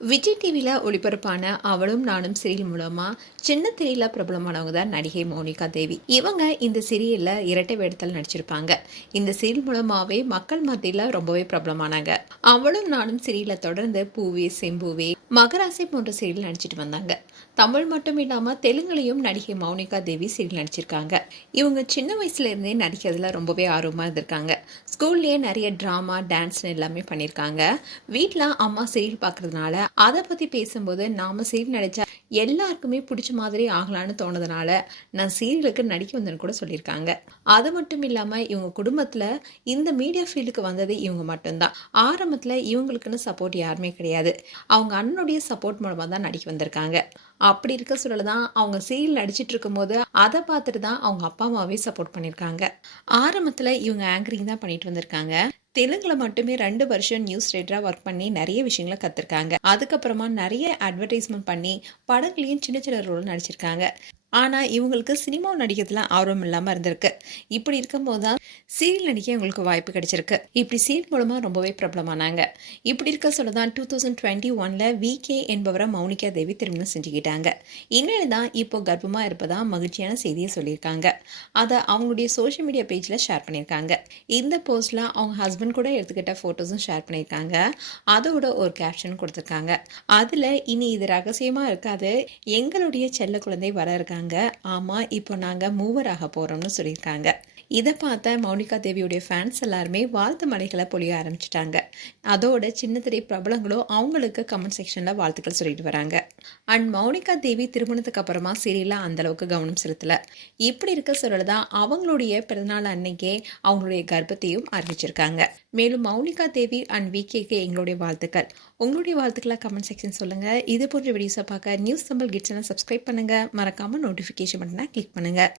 விஜய் டிவியில் ஒளிபரப்பான அவளும் நானும் சீரியல் மூலமாக சின்ன திரையில் பிரபலமானவங்க தான் நடிகை மௌனிகா தேவி. இவங்க இந்த சீரியலில் இரட்டை வேடத்தில் நடிச்சிருப்பாங்க. இந்த சீரியல் மூலமாகவே மக்கள் மத்தியில் ரொம்பவே பிரபலமானாங்க. அவளும் நானும் சீரியலை தொடர்ந்து பூவே செம்பூவே மகராசி போன்ற சீரியல் நடிச்சிட்டு வந்தாங்க. தமிழ் மட்டும் இல்லாமல் தெலுங்குலையும் நடிகை மௌனிகா தேவி சீரியல் நடிச்சிருக்காங்க. இவங்க சின்ன வயசுலேருந்தே நடிக்கிறதுல ரொம்பவே ஆர்வமாக இருந்திருக்காங்க. ஸ்கூல்லேயே நிறைய ட்ராமா டான்ஸ்னு எல்லாமே பண்ணியிருக்காங்க. வீட்டில் அம்மா சீரியல் பார்க்குறதுனால அதை பற்றி பேசும்போது நாம் சீரியல் நடித்தா எல்லாருக்குமே பிடிச்ச மாதிரி ஆகலான்னு தோணுதுனால நான் சீரியலுக்கு நடிக்க வந்தேன்னு கூட சொல்லியிருக்காங்க. அது மட்டும் இல்லாமல் இவங்க குடும்பத்தில் இந்த மீடியா ஃபீல்டுக்கு வந்தது இவங்க மட்டும்தான். ஆரம்பத்தில் இவங்களுக்குன்னு சப்போர்ட் யாருமே கிடையாது. அவங்க அண்ணனுடைய சப்போர்ட் மூலமாக தான் நடிக்க வந்திருக்காங்க. அப்படி இருக்க சூழல தான் அவங்க சீரியல் நடிச்சிட்டு இருக்கும்போது அதை பார்த்துட்டு தான் அவங்க அப்பா அம்மாவே சப்போர்ட் பண்ணியிருக்காங்க. ஆரம்பத்தில் இவங்க ஆங்கரிங் தான் பண்ணிட்டு வந்திருக்காங்க. தெலுங்குல மட்டுமே 2 வருஷம் நியூஸ் ரேட்டரா ஒர்க் பண்ணி நிறைய விஷயங்களை கற்றுருக்காங்க. அதுக்கப்புறமா நிறைய அட்வர்டைஸ்மெண்ட் பண்ணி படங்களையும் சின்ன சின்ன ரோல் நடிச்சிருக்காங்க. ஆனால் இவங்களுக்கு சினிமா நடிக்கிறதுல ஆர்வம் இல்லாமல் இருந்திருக்கு. இப்படி இருக்கும்போது தான் சீரியல் நடிக்க இவங்களுக்கு வாய்ப்பு கிடைச்சிருக்கு. இப்படி சீரியல் மூலமாக ரொம்பவே பிரபலமானாங்க. இப்படி இருக்க சொல்ல தான் 2021 விகே என்பவரை மௌனிகா தேவி திருமணம் செஞ்சுக்கிட்டாங்க. இன்னும் தான் இப்போ கர்ப்பமாக இருப்பதா மகிழ்ச்சியான செய்தியை சொல்லியிருக்காங்க. அதை அவங்களுடைய சோஷியல் மீடியா பேஜில் ஷேர் பண்ணியிருக்காங்க. இந்த போஸ்டில் அவங்க ஹஸ்பண்ட் கூட எடுத்துக்கிட்ட ஃபோட்டோஸும் ஷேர் பண்ணியிருக்காங்க. அதோட ஒரு கேப்ஷன் கொடுத்துருக்காங்க. அதில் இனி இது ரகசியமாக இருக்காது, எங்களுடைய செல்ல குழந்தை வர இருக்காங்க. ஆமாம், இப்போ நாங்கள் மூவராக போகிறோம்னு சொல்லியிருக்காங்க. இதை பார்த்த மௌனிகா தேவியுடைய ஃபேன்ஸ் எல்லாருமே வாழ்த்து மலைகளை பொழிய ஆரம்பிச்சிட்டாங்க. அதோட சின்ன திரை பிரபலங்களும் அவங்களுக்கு கமெண்ட் செக்ஷனில் வாழ்த்துக்கள் சொல்லிட்டு வராங்க. அண்ட் மௌனிகா தேவி திருமணத்துக்கு அப்புறமா சீரியலில் அந்தளவுக்கு கவனம் செலுத்தலை. இப்படி இருக்க சொல்லதான் அவங்களுடைய பிறந்தநாள் அன்னைக்கே அவங்களுடைய கர்ப்பத்தையும் அறிவிச்சிருக்காங்க. மேலும் மௌனிகா தேவி அண்ட் விகேக்கு எங்களுடைய வாழ்த்துக்கள். உங்களுடைய வாழ்த்துக்களை கமெண்ட் செக்ஷன் சொல்லுங்கள். இது போன்ற வீடியோஸை பார்க்க news Tamil kids channel subscribe பண்ணுங்கள். மறக்காமல் நோட்டிஃபிகேஷன் பட்டனை கிளிக் பண்ணுங்கள்.